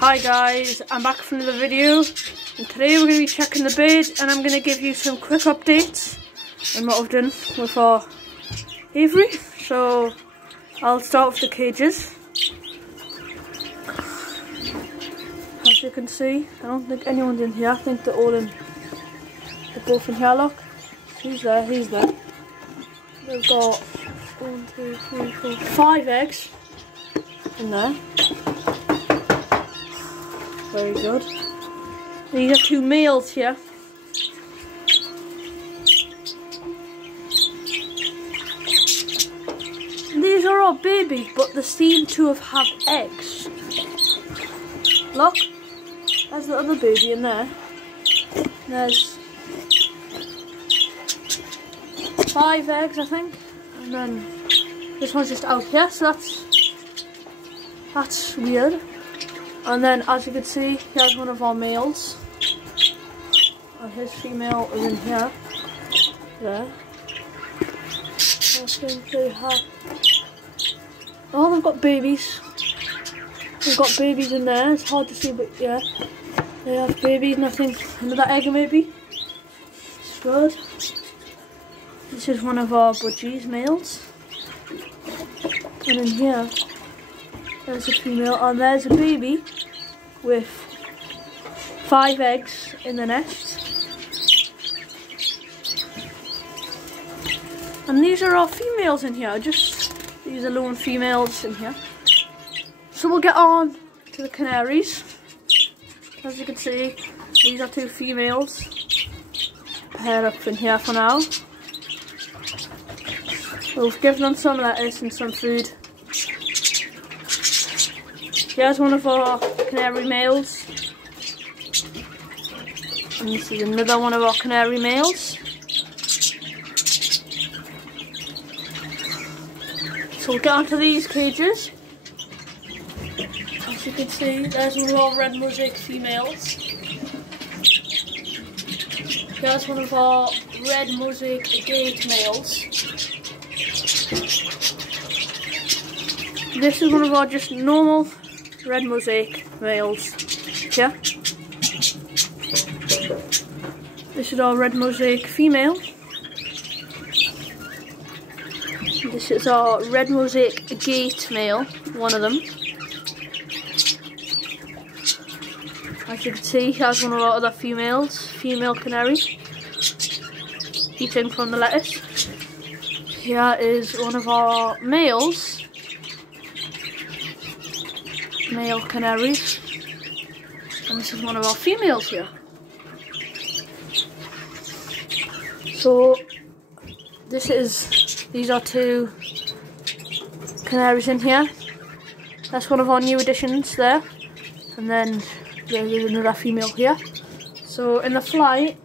Hi guys, I'm back for another video, and today we're going to be checking the bed, and I'm going to give you some quick updates on what I've done with our aviary. So I'll start with the cages. As you can see, I don't think anyone's in here. I think they're both in here. Look, he's there, he's there. They've got 1, 2, 3, 4, 5 eggs in there. Very good. These are 2 males here. These are all babies, but they seem to have had eggs. Look, there's the other baby in there. There's 5 eggs, I think, and then this one's just out here. So that's weird. And then, as you can see, here's one of our males, and his female is in here. There. I think they have. Oh, they've got babies. They've got babies in there. It's hard to see, but yeah, they have babies. And I think another egg maybe. It's good. This is one of our budgies, males. And in here, there's a female, and there's a baby with 5 eggs in the nest. And these are our females in here, these are lone females in here. So we'll get on to the canaries. As you can see, these are 2 females paired up in here for now. We've given them some lettuce and some food. Here's one of our canary males, and this is another one of our canary males. So we'll get onto these cages. As you can see, there's one of our red mosaic females. Here's one of our red mosaic agate males. This is one of our just normal red mosaic males here. This is our red mosaic female. This is our red mosaic agate male, one of them. As you can see, here's one of our other females, female canary, eating from the lettuce. Here is one of our males, male canaries, and this is one of our females here. So these are 2 canaries in here. That's one of our new additions there, and then there's another female here. So in the flight,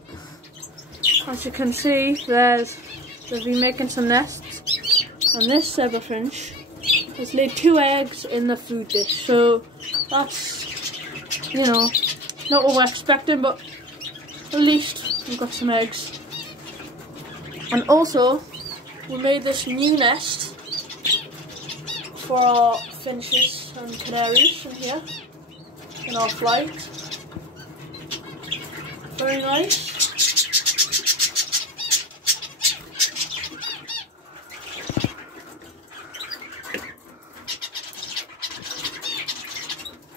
as you can see, they've been making some nests, and this zebra finch has laid 2 eggs in the food dish. So that's, you know, not what we're expecting, but at least we've got some eggs. And also, we made this new nest for our finches and canaries in here, in our flight. Very nice.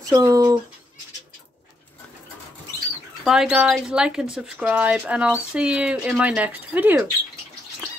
So, bye guys, like and subscribe, and I'll see you in my next video.